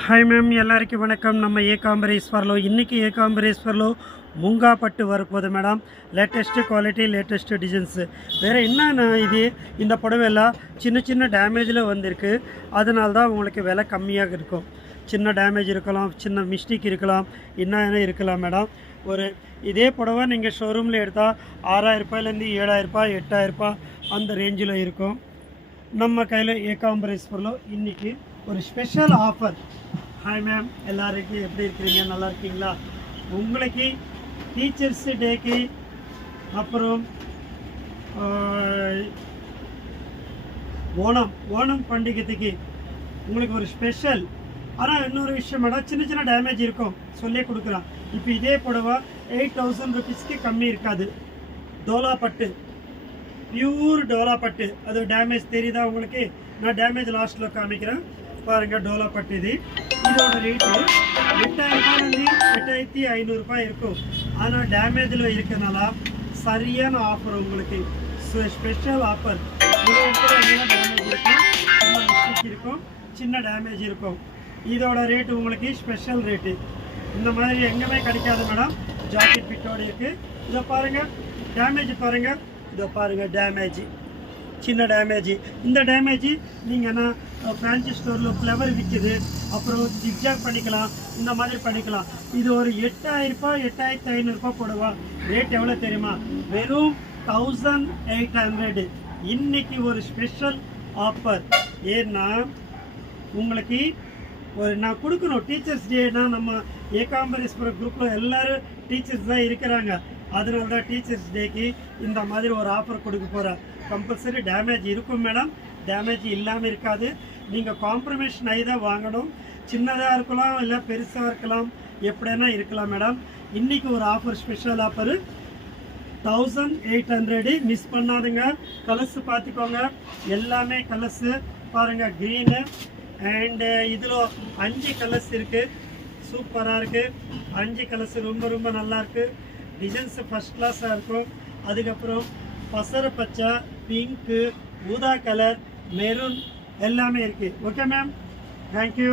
high ma'am एल्लारिकी वणक्कम नम्म एकांबरेश्वरलो इन्नैक्कु एकांबरेश्वरलो मूंगा पट्टु वरपोदु madam latest quality latest designs வேற என்னன்னா இது இந்த புடவைலாம் சின்ன சின்ன டேமேஜ்ல வந்திருக்கு அதனால தான் உங்களுக்கு விலை கம்மியாக இருக்கும் சின்ன டேமேஜ் இருக்கலாம் சின்ன மிஸ்டேக் இருக்கலாம் என்ன இருக்கலாம் மேடம் ஒரு இதே புடவை நீங்கள் ஷோரூமில் எடுத்தால் 6000 ரூபாயிலேருந்து 7000 ரூபாய் 8000 ரூபாய் அந்த ரேஞ்சில் இருக்கும் நம்ம கையில் ஏகாம்பரேஸ்வரில் இன்றைக்கி ஒரு ஸ்பெஷல் ஆஃபர் ஹாய் மேம் எல்லாருக்கும் எப்படி இருக்கிறீங்க நல்லா இருக்கீங்களா உங்களுக்கு டீச்சர்ஸ் டேக்கு அப்புறம் ஓணம் பண்டிகைக்கு உங்களுக்கு ஒரு ஸ்பெஷல் ஆனால் இன்னொரு விஷயம் மேடம் சின்ன சின்ன டேமேஜ் இருக்கும் சொல்லி கொடுக்குறேன் இப்போ இதே புடவை 8000 ருபீஸ்க்கு கம்மி இருக்காது டோலா பட்டு பியூர் டோலா பட்டு அது டேமேஜ் தெரியுதா உங்களுக்கு நான் டேமேஜ் லாஸ்ட்டில் காமிக்கிறேன் பாருங்கள் டோலா பட்டு இது இதோட ரேட்டு 8000 ரூபாயிலேருந்து 8500 ரூபாய் இருக்கும் ஆனால் டேமேஜில் இருக்கனால சரியான ஆஃபர் உங்களுக்கு ஸ்பெஷல் ஆஃபர் டேமேஜ் இருக்கும் சின்ன மிஸ்டேக் இருக்கும் சின்ன டேமேஜ் இருக்கும் இதோட ரேட்டு உங்களுக்கு ஸ்பெஷல் ரேட்டு இந்த மாதிரி எங்கேயுமே கிடைக்காது மேடம் ஜாக்கெட் பிட்டோடு இருக்குது இதை பாருங்கள் டேமேஜ் பாருங்கள் இதை பாருங்கள் டேமேஜ் சின்ன டேமேஜ் இந்த டேமேஜ் நீங்கள் ஃபேன்சி ஸ்டோரில் ஃப்ளவர் விற்கிது அப்புறம் ஜிக்ஜாக் பண்ணிக்கலாம் இந்த மாதிரி பண்ணிக்கலாம் இது ஒரு 8000 ரூபாய் 8500 ரூபாய் போடுவா ரேட் எவ்வளோ தெரியுமா வெறும் 1800 இன்னைக்கு ஒரு ஸ்பெஷல் ஆஃபர் ஏன்னா உங்களுக்கு ஒரு நான் கொடுக்கணும் டீச்சர்ஸ் டேனா நம்ம ஏகாம்பரேஸ்வரர் குரூப்பில் எல்லோரும் டீச்சர்ஸ் தான் இருக்கிறாங்க அதனால தான் டீச்சர்ஸ் டேக்கு இந்த மாதிரி ஒரு ஆஃபர் கொடுக்க போகிறேன் கம்பல்சரி டேமேஜ் இருக்கும் மேடம் டேமேஜ் இல்லாமல் இருக்காது நீங்கள் காம்ப்ரமைஷன் ஆகி தான் வாங்கணும் சின்னதாக இருக்கலாம் இல்லை பெருசாக இருக்கலாம் எப்படின்னா இருக்கலாம் மேடம் இன்றைக்கி ஒரு ஆஃபர் ஸ்பெஷல் ஆஃபரு 1800 மிஸ் பண்ணாதுங்க கலர்ஸ் பார்த்துக்கோங்க எல்லாமே கலர்ஸு பாருங்கள் க்ரீனு அண்டு இதில் 5 கலர்ஸ் இருக்குது சூப்பராக இருக்குது 5 கலர்ஸ் ரொம்ப நல்லாயிருக்கு டிசைன்ஸ் ஃபஸ்ட் கிளாஸாக இருக்கும் அதுக்கப்புறம் பசர பச்சை பிங்க்கு ஊதா கலர் மெரூன் எல்லாமே இருக்குது ஓகே மேம் தேங்க்யூ